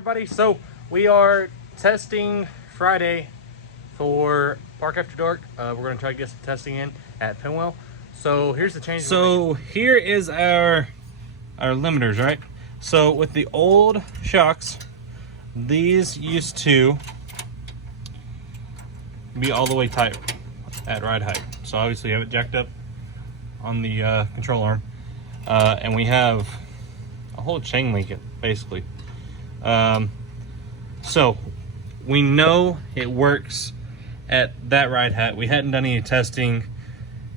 everybody. So we are testing Friday for Park After Dark. We're going to try to get some testing in at Pinwell. So here's the change. So here is our limiters, right? So with the old shocks, these used to be all the way tight at ride height. So obviously you have it jacked up on the control arm, and we have a whole chain link basically. So we know it works at that ride height. We hadn't done any testing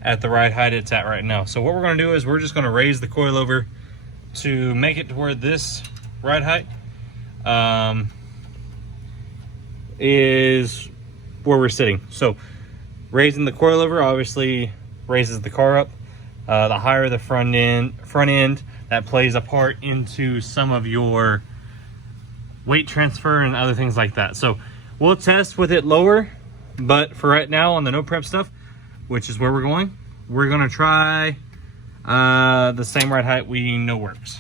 at the ride height it's at right now. So what we're going to do is we're just going to raise the coilover to make it to where this ride height is where we're sitting. So raising the coilover obviously raises the car up. The higher the front end, that plays a part into some of your weight transfer and other things like that. So we'll test with it lower, but for right now on the no prep stuff, which is where we're going to try the same ride height we know works.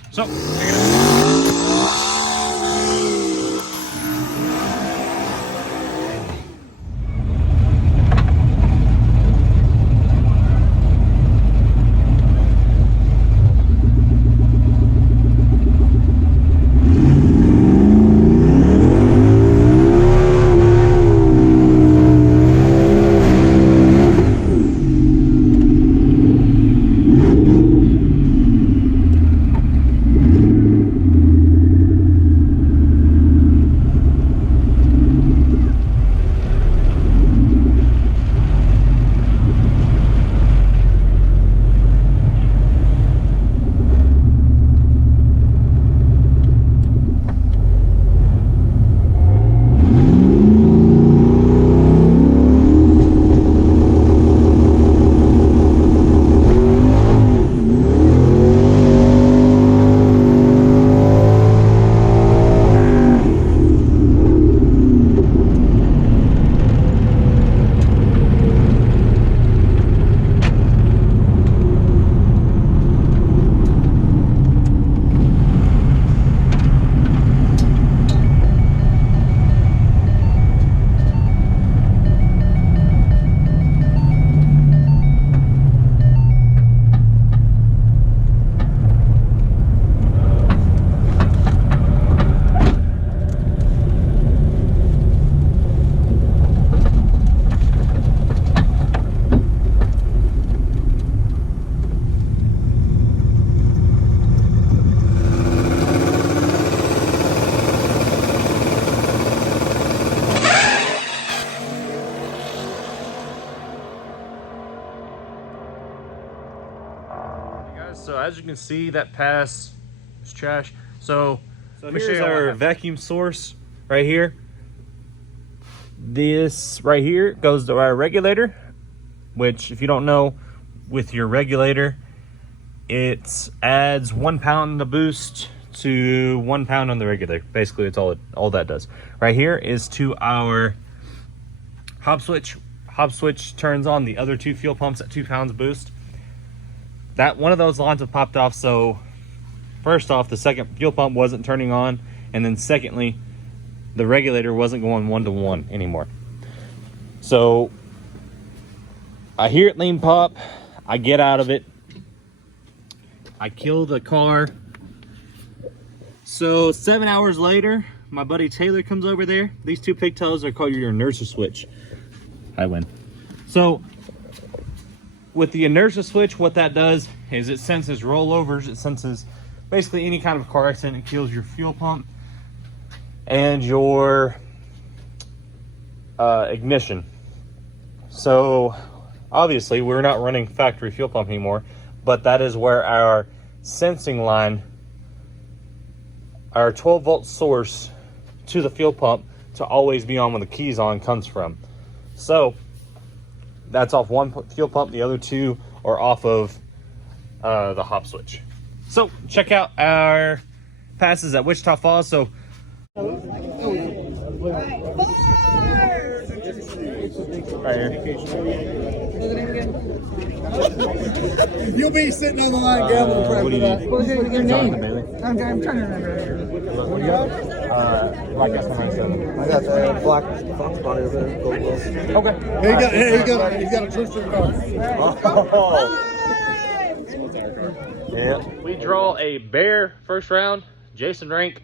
So as you can see, that pass is trash. So here's our vacuum source right here. This right here goes to our regulator, which if you don't know, with your regulator, it adds 1 pound of boost to 1 pound on the regulator. Basically, it's all that does. Right here is to our hop switch. Hop switch turns on the other two fuel pumps at 2 pounds boost. That one of those lines have popped off, so first off, the second fuel pump wasn't turning on, and then secondly, the regulator wasn't going 1-to-1 anymore. So I hear it lean pop, I get out of it, I kill the car. So 7 hours later, my buddy Taylor comes over there. These two pigtails are called your inertia switch. I win. So with the inertia switch, what that does is it senses rollovers, it senses basically any kind of car accident. It kills your fuel pump and your ignition. So obviously we're not running factory fuel pump anymore, but that is where our sensing line, our 12-volt source to the fuel pump to always be on when the key's on comes from. So that's off one fuel pump, the other two are off of the hop switch. So check out our passes at Wichita Falls. So Right here. You'll be sitting on the line gambling for after that. What was your name? Bailey. I'm trying to remember. What do you got? Black S97. I got the black fox body over there. Gold wheels. Okay. He's got a Twister car. Oh. Yeah. We draw a Bear first round, Jason Rank,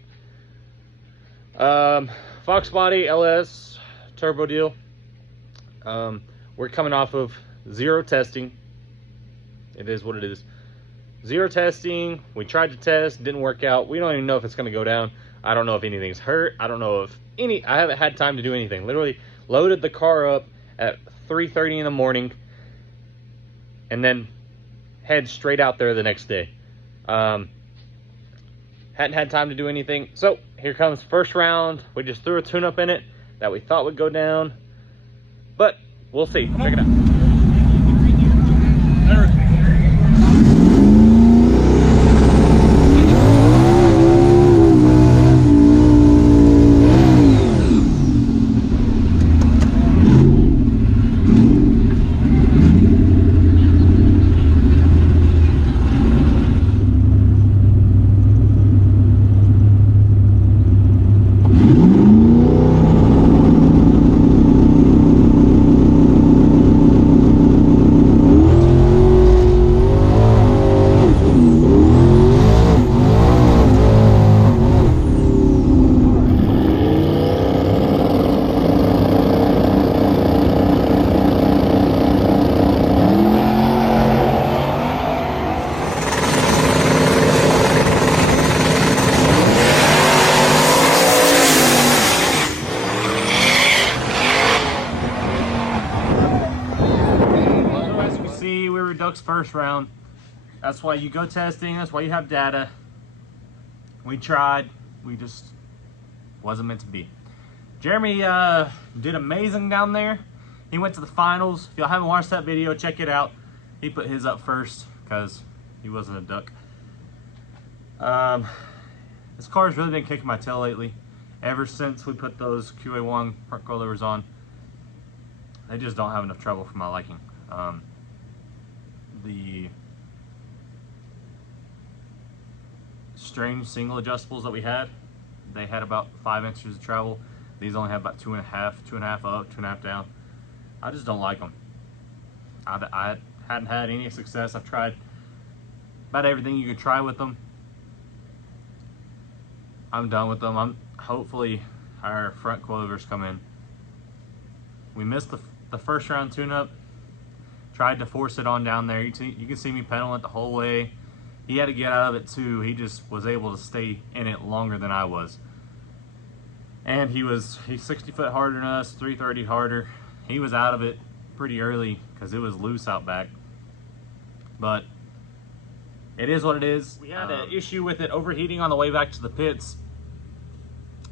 Fox Body LS turbo deal. We're coming off of 0 testing. It is what it is. 0 testing. We tried to test, didn't work out. We don't even know if it's going to go down. I don't know if anything's hurt. I don't know if I haven't had time to do anything. Literally loaded the car up at 3:30 in the morning and then head straight out there the next day. Hadn't had time to do anything. So here comes first round. We just threw a tune-up in it that we thought would go down, but we'll see. Check it out. First round. That's why you go testing. That's why you have data. We tried. We just wasn't meant to be. Jeremy did amazing down there. He went to the finals. If y'all haven't watched that video, check it out. He put his up first because he wasn't a duck. This car's really been kicking my tail lately. Ever since we put those QA1 front coilovers on, they just don't have enough trouble for my liking. The strange single adjustables that we had, they had about 5 inches of travel. These only have about 2.5 up, 2.5 down. I just don't like them. I hadn't had any success. I've tried about everything you could try with them. I'm done with them. Hopefully our front coilovers come in. We missed the first round tune-up. Tried to force it on down there. You can see me pedaling it the whole way. He had to get out of it too. He just was able to stay in it longer than I was. And he's 60 foot harder than us, 330 harder. He was out of it pretty early because it was loose out back. But it is what it is. We had an issue with it overheating on the way back to the pits.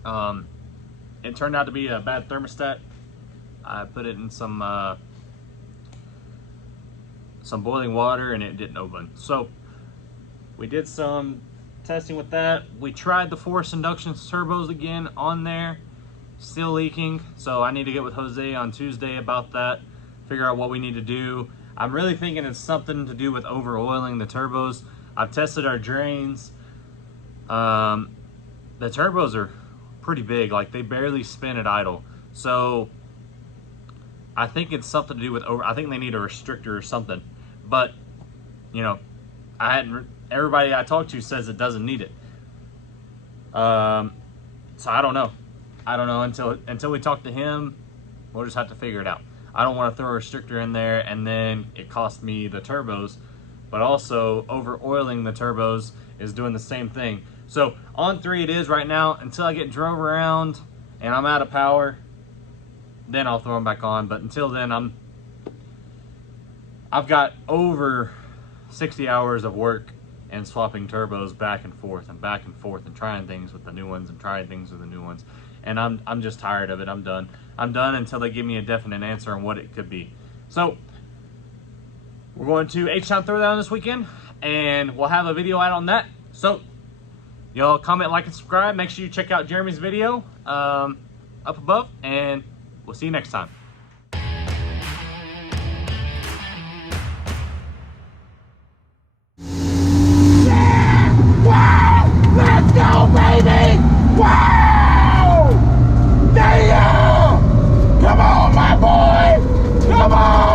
It turned out to be a bad thermostat. I put it in some boiling water and it didn't open. So we did some testing with that. We tried the forced induction turbos again on there, still leaking. So I need to get with Jose on Tuesday about that, figure out what we need to do. I'm really thinking it's something to do with over oiling the turbos. I've tested our drains. The turbos are pretty big, like they barely spin at idle. So I think it's something to do with I think they need a restrictor or something. But, you know, everybody I talked to says it doesn't need it. So I don't know. Until we talk to him, we'll just have to figure it out. I don't want to throw a restrictor in there and then it costs me the turbos, but also over oiling the turbos is doing the same thing. So on 3 it is right now until I get drove around and I'm out of power, then I'll throw them back on. But until then, I've got over 60 hours of work and swapping turbos back and forth and trying things with the new ones and trying things with the new ones. And I'm just tired of it. I'm done. I'm done until they give me a definite answer on what it could be. So we're going to H-Town Throwdown this weekend and we'll have a video out on that. So y'all comment, like, and subscribe. Make sure you check out Jeremy's video up above and we'll see you next time. Whoa! Damn! Come on, my boy! Come on!